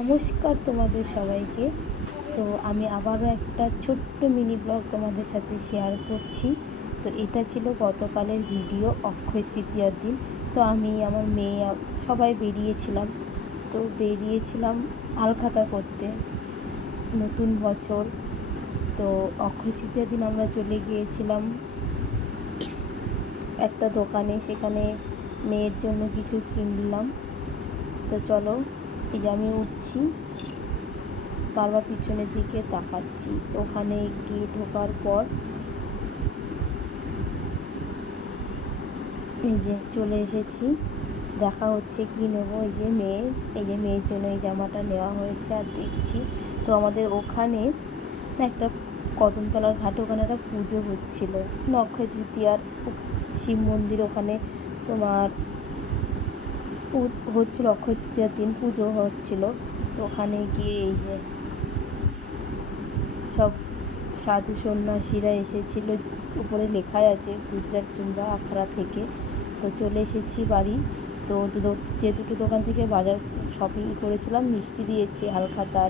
নমস্কার তোমাদের সবাইকে। তো আমি আবারও একটা ছোট্ট মিনি ব্লগ তোমাদের সাথে শেয়ার করছি। তো এটা ছিল গতকালের ভিডিও, অক্ষয় তৃতীয়ার দিন। তো আমি, আমার মেয়ে, সবাই বেরিয়েছিলাম হালখাতা করতে, নতুন বছর। তো অক্ষয় তৃতীয়ার দিন আমরা চলে গিয়েছিলাম একটা দোকানে, সেখানে মেয়ের জন্য কিছু কিনলাম। তো চলো, এই যে আমি উঠছি, বারবার পিছনের দিকে তাকাচ্ছি। তো ওখানে গিয়ে ঢোকার পর এই যে চলে এসেছি, দেখা হচ্ছে কি নেবো। এই যে মেয়ের জন্য এই জামাটা নেওয়া হয়েছে। আর দেখছি তো আমাদের ওখানে একটা কদমতলার ঘাটে ওখানে একটা পুজো হচ্ছিল, অক্ষয় তৃতীয়ার শিব মন্দির ওখানে তোমার হচ্ছিল, অক্ষয় তৃতীয়ার দিন পুজো হচ্ছিল। তো ওখানে গিয়ে এই যে সব সাধু সন্ন্যাসীরা এসেছিল, উপরে লেখাই আছে গুজরাট কিংবা আখড়া থেকে। তো চলে এসেছি বাড়ি। তো যে দুটো দোকান থেকে বাজার শপিং করেছিলাম, মিষ্টি দিয়েছে, হালখাতা,